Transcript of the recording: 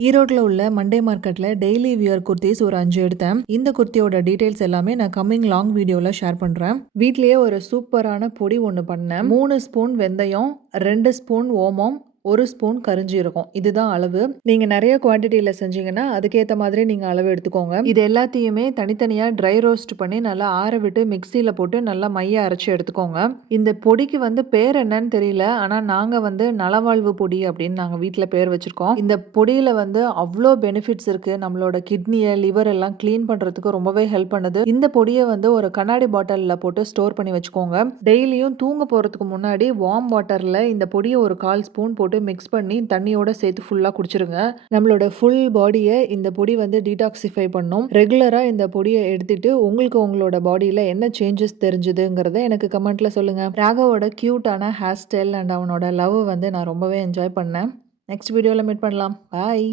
ஈரோட்ல உள்ள மண்டே மார்க்கெட்ல டெய்லி வியர் குர்த்திஸ் ஒரு 5 எடுத்தேன். இந்த குர்த்தியோட டீடைல்ஸ் எல்லாமே நான் கம்மிங் லாங் வீடியோல ஷேர் பண்றேன். வீட்லயே ஒரு சூப்பரான பொடி ஒண்ணு பண்ணேன். 3 ஸ்பூன் வெந்தயம், 2 ஸ்பூன் ஓமம், 1 ஸ்பூன் கரிஞ்சீரகம். இதுதான் அளவு. நீங்க நெறைய குவான்டிட்டில செஞ்சீங்கன்னா, அதுக்கேத்த மாதிரி நீங்க அளவு எடுத்துக்கோங்க. இது எல்லாத்தையுமே தனித்தனியா ட்ரை ரோஸ்ட் பண்ணி நல்லா ஆற விட்டு மிக்ஸில போட்டு நல்லா மையா அரைச்சு எடுத்துக்கோங்க. இந்த பொடிக்கு வந்து பேர் என்னன்னு தெரியல. ஆனா நாங்க வந்து நலவாழ்வு பொடி அப்படின்னு நாங்க வீட்ல பேர் வச்சிருக்கோம். இந்த பொடியில வந்து அவ்ளோ பெனிஃபிட்ஸ் இருக்கு. நம்மளோட கிட்னிய, லிவர் எல்லாம் கிளீன் பண்றதுக்கு ரொம்பவே ஹெல்ப் பண்ணுது. இந்த பொடிய வந்து ஒரு கண்ணாடி பாட்டில்ல போட்டு ஸ்டோர் பண்ணி வச்சுக்கோங்க. டெய்லியும் தூங்க போறதுக்கு முன்னாடி வார்ம் வாட்டர்ல இந்த பொடிய ஒரு 1/4 ஸ்பூன் போட்டு மிக்ஸ் பண்ணி தண்ணியோட சேர்த்து ஃபுல்லா குடிச்சிருங்க. நம்மளோட ஃபுல் பாடியை இந்த பொடி வந்து டீடாக்சிஃபை பண்ணும். ரெகுலரா இந்த பொடியை எடுத்துட்டு உங்களுக்கு உங்களோட பாடியில என்ன சேஞ்சஸ் தெரிஞ்சதுங்கிறத எனக்கு கமெண்ட்ல சொல்லுங்க. ராகவோட கியூட்டான ஹேர் ஸ்டைல் அண்ட் அவனோட லவ் வந்து நான் ரொம்பவே என்ஜாய் பண்ணேன். நெக்ஸ்ட் வீடியோல மீட் பண்ணலாம். பாய்.